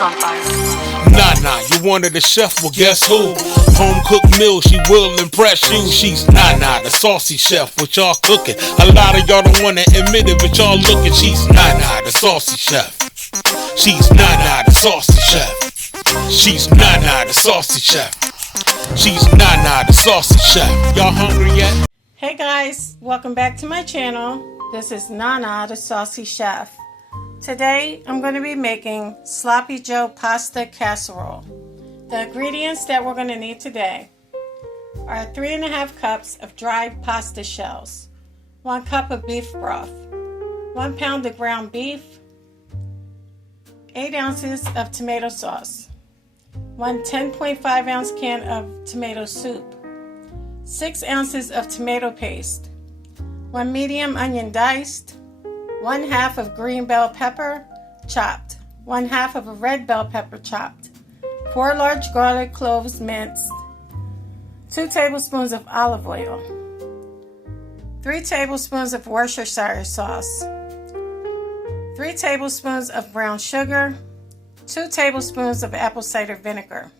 on fire. Nana, you wanted a chef, well guess who? Home cooked meal, she will impress you. She's Nana, the saucy chef, what y'all cooking. A lot of y'all don't wanna admit it, but y'all looking. She's Nana, the saucy chef. She's Nana, the saucy chef. She's Nana, the saucy chef. She's Nana, the saucy chef. Y'all hungry yet? Hey guys, welcome back to my channel. This is Nana, the saucy chef. Today I'm going to be making sloppy joe pasta casserole. The ingredients that we're going to need today are 3½ cups of dried pasta shells, 1 cup of beef broth, 1 pound of ground beef, 8 ounces of tomato sauce, 1 10.5 ounce can of tomato soup, 6 ounces of tomato paste, 1 medium onion diced, 1/2 of green bell pepper chopped, 1/2 of a red bell pepper chopped, 4 large garlic cloves minced, 2 tablespoons of olive oil, 3 tablespoons of Worcestershire sauce, 3 tablespoons of brown sugar, 2 tablespoons of apple cider vinegar,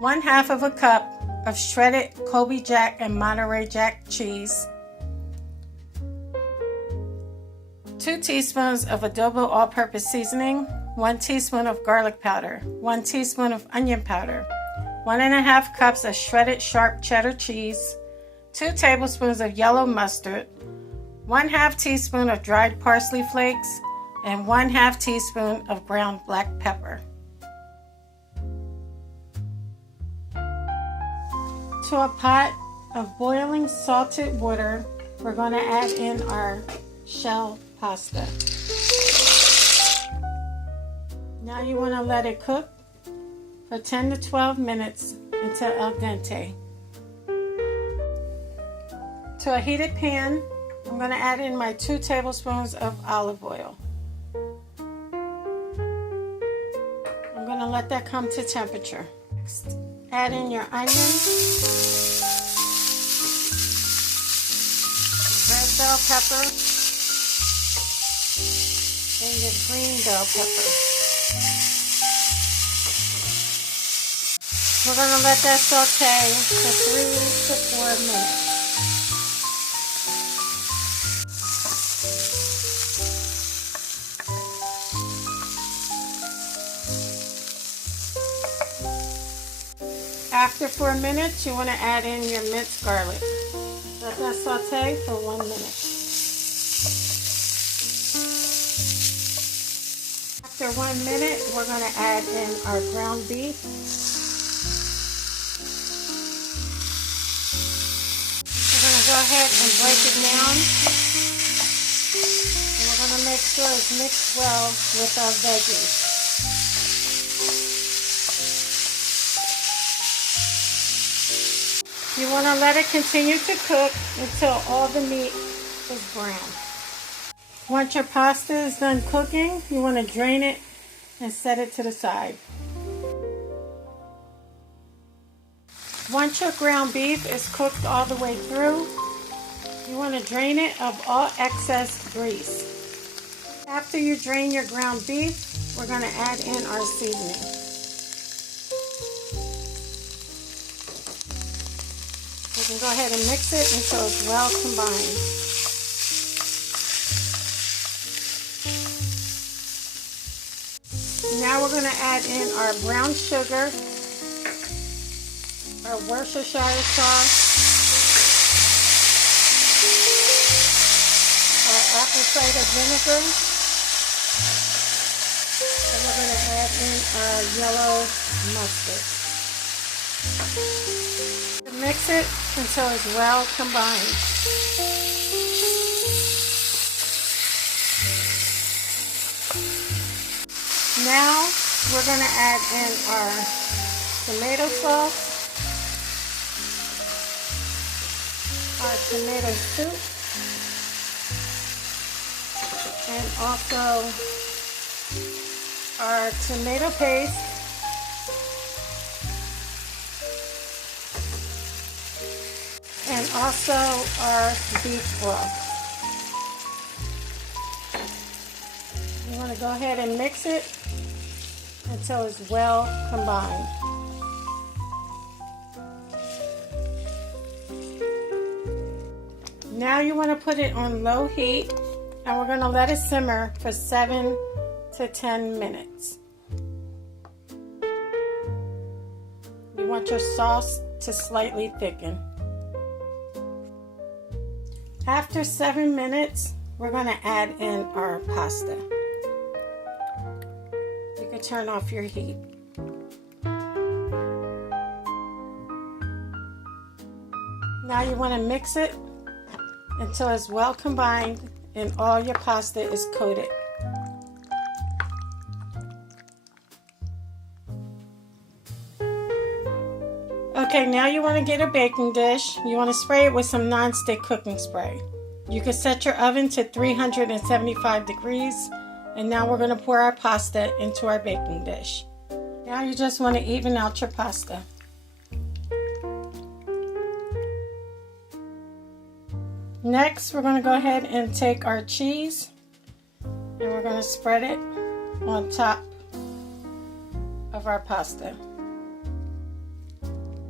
1/2 of a cup of shredded Colby Jack and Monterey Jack cheese, 2 teaspoons of adobo all-purpose seasoning, 1 teaspoon of garlic powder, 1 teaspoon of onion powder, 1½ cups of shredded sharp cheddar cheese, 2 tablespoons of yellow mustard, 1/2 teaspoon of dried parsley flakes, and 1/2 teaspoon of ground black pepper. To a pot of boiling salted water, we're going to add in our shell pasta. Now you want to let it cook for 10 to 12 minutes until al dente. To a heated pan, I'm going to add in my 2 tablespoons of olive oil. I'm going to let that come to temperature. Next, add in your onion, red bell pepper, and your green bell pepper. We're going to let that saute for 3 to 4 minutes. After 4 minutes, you want to add in your minced garlic. Let that saute for 1 minute. After 1 minute, we're going to add in our ground beef. We're going to go ahead and break it down. And we're going to make sure it's mixed well with our veggies. You want to let it continue to cook until all the meat is brown. Once your pasta is done cooking, you want to drain it and set it to the side. Once your ground beef is cooked all the way through, you want to drain it of all excess grease. After you drain your ground beef, we're going to add in our seasoning. You can go ahead and mix it until it's well combined. Now we're going to add in our brown sugar, our Worcestershire sauce, our apple cider vinegar, and we're going to add in our yellow mustard. Mix it until it's well combined. Now we're going to add in our tomato sauce, our tomato soup, and also our tomato paste, and also our beef broth. You want to go ahead and mix it until it's well combined. Now you want to put it on low heat, and we're going to let it simmer for 7 to 10 minutes. You want your sauce to slightly thicken. After 7 minutes, we're going to add in our pasta. You can turn off your heat. Now you want to mix it until it's well combined and all your pasta is coated. Okay, now you want to get a baking dish. You want to spray it with some non-stick cooking spray. You can set your oven to 375 degrees. And now we're going to pour our pasta into our baking dish. Now you just want to even out your pasta. Next, we're going to go ahead and take our cheese and we're going to spread it on top of our pasta.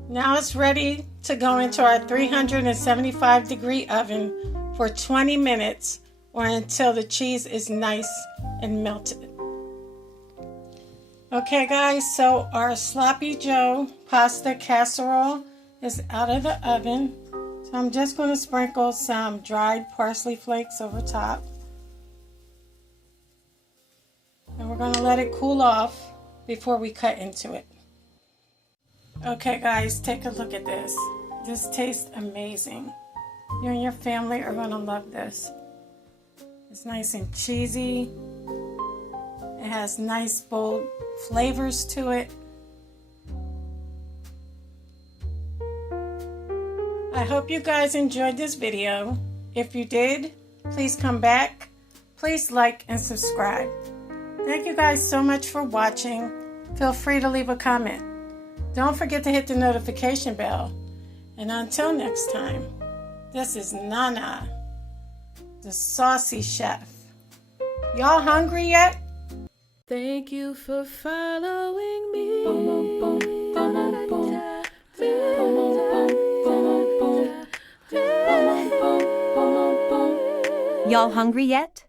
Now it's ready to go into our 375 degree oven for 20 minutes or until the cheese is nice and melted. Okay guys, so our Sloppy Joe pasta casserole is out of the oven. So I'm just going to sprinkle some dried parsley flakes over top. And we're going to let it cool off before we cut into it. Okay guys, take a look at this. This tastes amazing. You and your family are going to love this. It's nice and cheesy. It has nice bold flavors to it. I hope you guys enjoyed this video. If you did, please come back. Please like and subscribe. Thank you guys so much for watching. Feel free to leave a comment. Don't forget to hit the notification bell. And until next time, this is Nana, the Saucy Chef. Y'all hungry yet? Thank you for following me. Y'all hungry yet?